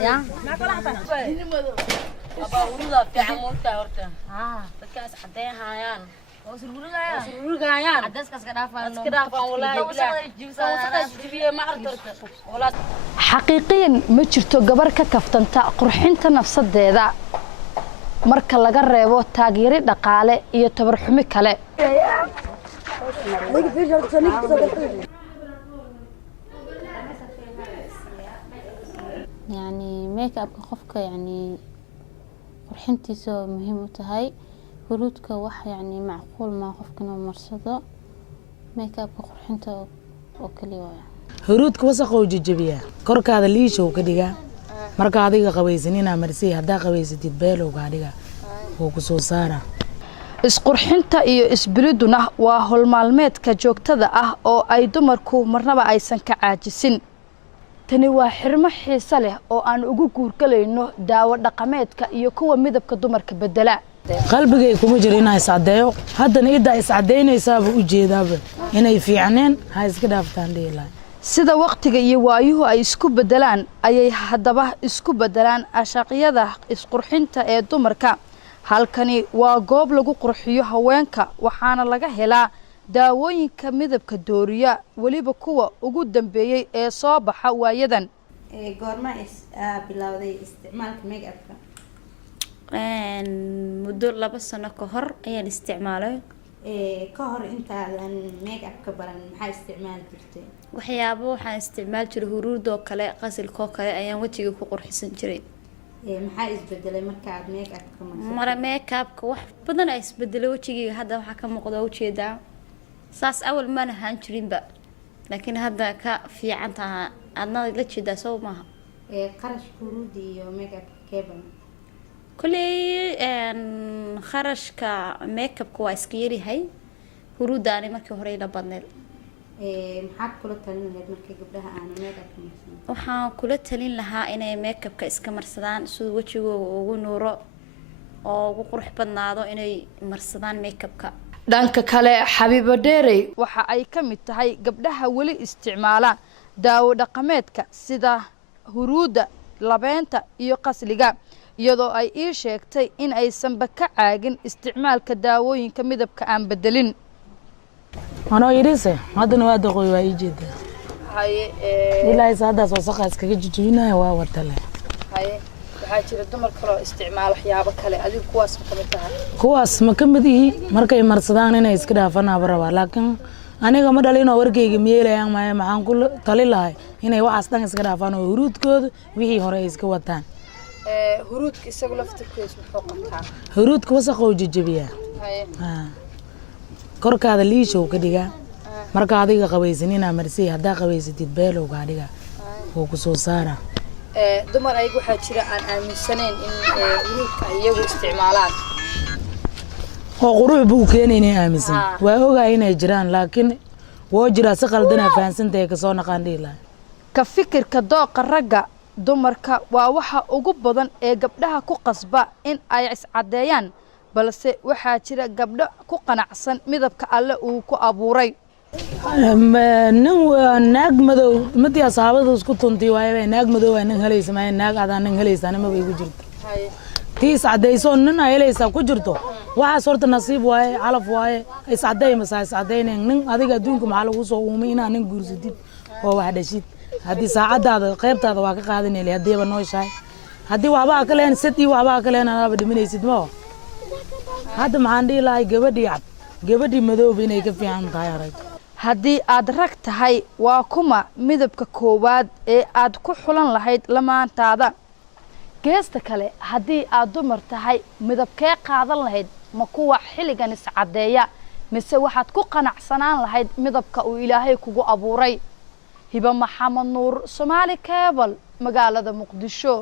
يا أبا ولدا في عمودة ورته بكاس حديها يان وسرورجايان عدس كسكرافان كرافان ولا وسخ جبيه ما عرفت ولا xaqiiqiyan ma jirto gabar ka kaftanta qurxinta nafsadeeda marka laga reebo taageero dhaqaale iyo tabarxumi kale يعني ميك اب قفك يعني قرحنتيسو مهم u tahay huruudka wax يعني macquul ma qofkana marsado ميك اب qurxinta oo kaliya huruudka wasaqo jijibiya korkaada liisho ka dhiga marka adiga qabaysanina marsi hadaa qabaysatid beelowga dhiga oo ku soo saara isqurxinta iyo isbiliduna waa hol maalmeedka joogtada ah oo ay dumarku marnaba aysan ka caajisin tani waa xirmo xiiso leh oo aan ugu guurgalayno daawo dhaqameedka iyo kuwa midabka dumarka bedela qalbigay kuma jiro inay sadeeyo haddana ida iscadeynaysaa u jeedaaba inay fiicneen ha iska dhaaftaan dheelaa sida waqtiga iyo waayuhu ay isku bedelaan ayay haddaba isku bedelaan ashaqiyada isqurxinta ee dumarka halkani waa goob lagu qurxiyo haweenka waxaana laga helaa daawooyinka midabka dooriya waliba kuwa ugu dambeeyay ee soo baxa waayadan goorma bilowday isticmaalka make upka muddo 2 sano ka hor ayaan isticmaalay ka hor intaadan make upka baran maxaa isticmaali jirtay waxyaabo waxaan isticmaal jiray huruudoo kale qasilkoo kale ayaan wajiga ku qurxisan jiray maxaa isbedelay marka aad make upka mara make upka wax badan ay isbedelay wajiga hadda waxa ka muuqda ujeedaa saas awal ma ahaan jirinba laakiin hadda ka fiican tahay adna la jeedaa soo maaha qarash huruud iyo make up keban kulli kharashka make upka waa iska yarihay huruudaani markii hore la badneed maxaad kula talin lahayd markii gabdhaha aan make up marsan waxaan kula talin lahaa inay make upka iska marsadaan sida wajigooda ugu nuuro oo ugu qurux badnaado inay marsadaan make upka dhanka kale xabiibo dheerey waxa ay ka mid tahay gabdhaha wali isticmaala daawo dhaqameedka sida huruuda labeenta iyo qasliga iyadoo ay ii sheegtay in aysan ba ka caagin isticmaalka daawooyinka midabka aan bedelin anoo yiriise hadana waa daqoy waa ii jeedaa haye ilaahay saadaas wasaqaas kaga jijibinaya waa watale haye waxaa jira dumar kale oo isticmaal waxyaabo kale adigu kuwaas ma kamid tahay kuwaas ma kamid yihiin markay marsadaan inay iska dhaafaan abaraba laakiin aniga ma dhalin oo warkayga meelayaan ma maxaan ku tali lahay inay waxaas dhan iska dhaafaan oo huruudkooda wixii hore ay iska wataan huruudka isagu laftirkiisa muxuu qabtaa huruudka wasaqo jijibiya korkaada liisho ka dhiga marka adiga qabaysanina marsi hadaa qabaysatid beelowga dhiga oo ku soo saara dumar ayagu waxaa jira aan aaminsaneyn in huruudka iyagu isticmaalaan oo qurux buu keenaynay aaminsan waa ogaay inay jiraan laakiin woo jira si qaldan fahansantahay ka soo naqaan dhiilaa ka fikirka dooqa ragga dumarka waa waxa ugu badan ee gabdhaha ku qasba in ay iscadeeyaan balse waxaa jira gabdho ku qanacsan midabka alle uu ku abuuray naag madow madii asxaabadu isku tuntii waaye naag madow aan helaysa ma naag adan helaysa ma bay ku jirto tiis cadeyso nin ay helaysa ku jirto waxa sorta nasiib waaye calaf waaye is cadeey masaas cadeyneen nin adiga adduunka maxaa lagu soo uumay inaan nin guursadid oo wax dhashid hadii saacadaada qaybtaada waa ka qaadanayay hadii ba nooshahay hadii waxba ka leen sidii waxba ka leen aaba dhimanaysid ma hadda maxaan dhihi lahay gabadhii madow inay ka fiican tahay arag haddii aad rag tahay waa kuma midabka koowaad ee aad ku xulan lahayd lamaantaada geesta kale haddii aad dumar tahay midabkee qaadan lahayd ma kuwa xilligan iscadeeya mise waxaad ku qanacsanaan lahayd midabka uu ilaahay kugu abuuray hiba maxamed nuur Somali Cable magaalada Muqdisho